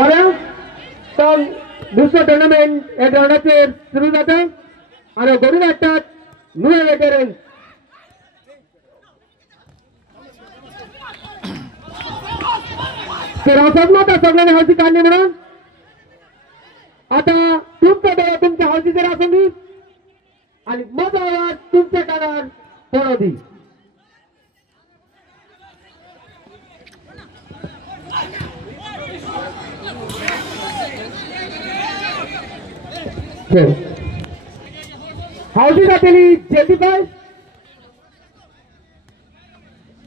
बरं तर दुसरं टुर्नामेंट या ग्राउंडाचे सुरू जातं आणि घडून वाटतात न्यू वेटरन्स. तर सगळ्यांनी हौशी काढली म्हणून आता तुमचा डोळा तुमच्या हौशीचे राखून आणि माझा आवाज तुमच्या कानावर पोहोचवी. हौशी जातेली जेटीफाय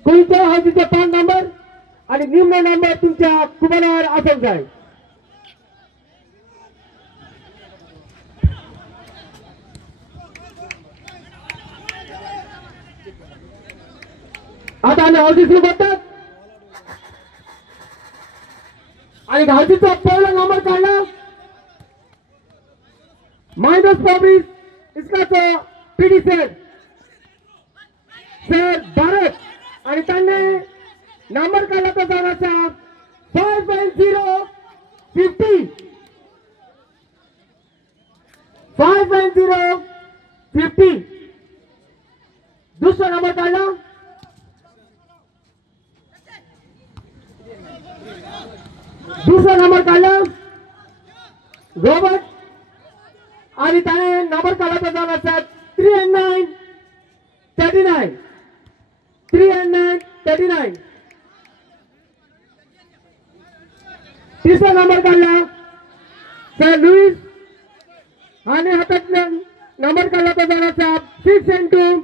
कोणत्या हौशीचे 5 नंबर आणि निम्न नंबर तुमच्या कुमारावर असेल जाय. आता आम्ही हौशी सुरू करतात आणि हौशीचा पहिला नंबर काढला -24 इसका पीडी सर भारत आणि त्यांनी नंबर काढला तो जाण्याचा 5.050 5.050. दुसरा नंबर काढला रॉबर्ट आणि त्याने नंबर काढला तो जाण्याचा 309. तिसरा नंबर काढला सर लुईस आणि हातात नंबर काढला तो जाण्याचा 6 and 2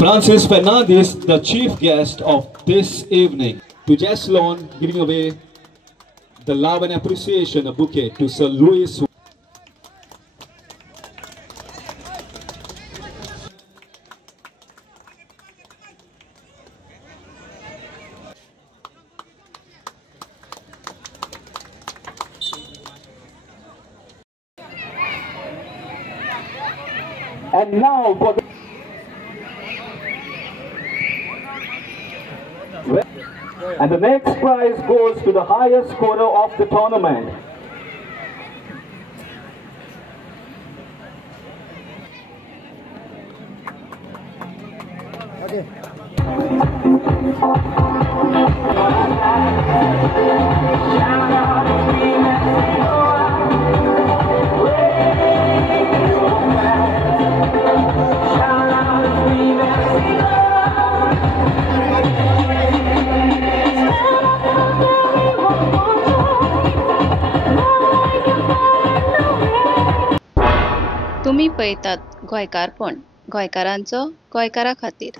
Francis Fernandez, the chief guest of this evening, to Jess Loan, giving away the love and appreciation a bouquet to Sir Louis. And now for the And the next prize goes to the highest scorer of the tournament. Okay. तुम्ही पळयतात गोंयकारपण, गोंयकारांचो गोंयकारा खातीर.